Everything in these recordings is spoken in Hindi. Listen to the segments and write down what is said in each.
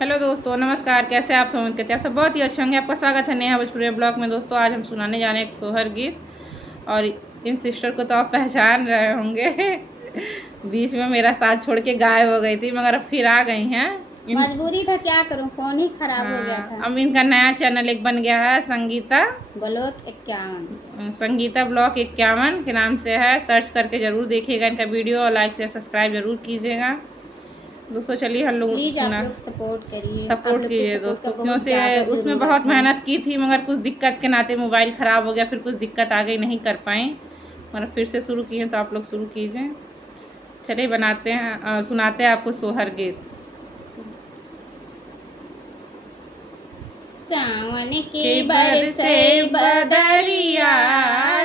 हेलो दोस्तों, नमस्कार। कैसे आप सब? कहते हैं आप सब बहुत ही अच्छे होंगे। आपका स्वागत है नेहा भोजपुरी ब्लॉग में। दोस्तों, आज हम सुनाने जा रहे हैं एक सोहर गीत, और इन सिस्टर को तो आप पहचान रहे होंगे। बीच में मेरा साथ छोड़ के गायब हो गई थी, मगर अब फिर आ गई हैं। मजबूरी था, क्या करूं, फोन ही खराब हो गया था। अब इनका नया चैनल एक बन गया है, संगीता ब्लॉक 51। संगीता ब्लॉग 51 के नाम से है। सर्च करके ज़रूर देखिएगा इनका वीडियो, और लाइक से सब्सक्राइब जरूर कीजिएगा। दोस्तों चलिए हम लोग सपोर्ट कीजिए दोस्तों, क्यों से उसमें बहुत मेहनत की थी, मगर कुछ दिक्कत के नाते मोबाइल ख़राब हो गया, फिर कुछ दिक्कत आ गई, नहीं कर पाए, मगर फिर से शुरू किए, तो आप लोग शुरू कीजिए। चलिए बनाते हैं, सुनाते हैं आपको सोहर गीत। सावन के बरसे बदरिया,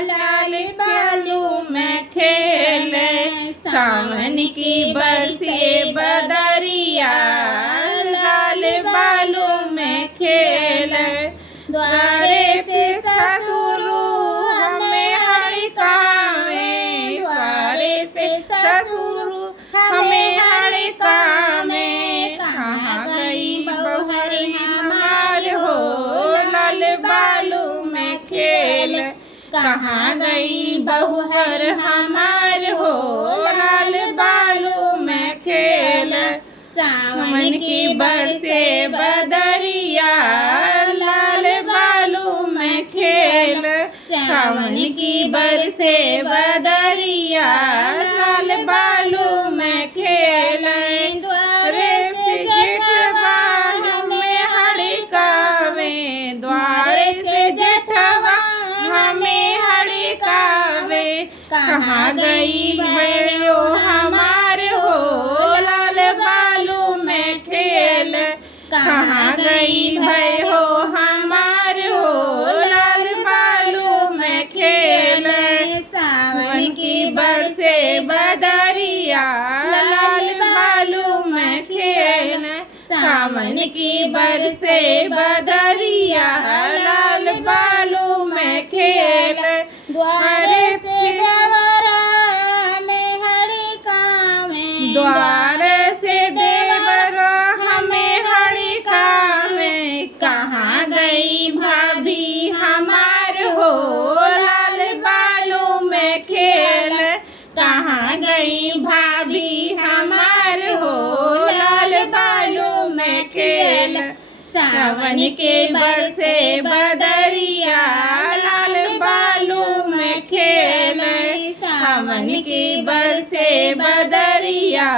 लाल बालों में खेले। सावन की बरसे बदरिया, लाल बालों में खेले। द्वारे से ससुर हमें हड़कावे, द्वारे से ससुर हमें हड़कावे। कहाँ गई बहुर हमार हो, लाल बालों में खेल। कहाँ गई बहुर हमार हो, लाल बालों में खेल। सावन की बरसे बदरिया, लाल बालों में खेल। सावन की बरसे बदरिया, लाल बालों में खेल। द्वारे से जेठवा हमें हड़कावे, द्वारे से जेठवा हमें हड़कावे। कहाँ गई भयो हमार हो, लाल बालों में खेल। कहाँ गई भयो हमार हो, लाल बालों में खेल। सावन की बरसे बदरिया, लाल बालों में खेल। सावन की बरसे बदरिया, लाल बालों में खेल। द्वारे से देवरा में हड़कावे, द्वारे से देवरा हमें हड़कावे। कहाँ गई भाभी हमार हो, लाल बालों में खेल। कहाँ गई भाभी हमार हो, लाल बालों में खेल। सावन के बरसे बदरिया, लाल बालों में खेल। सावन की बरसे बदरिया।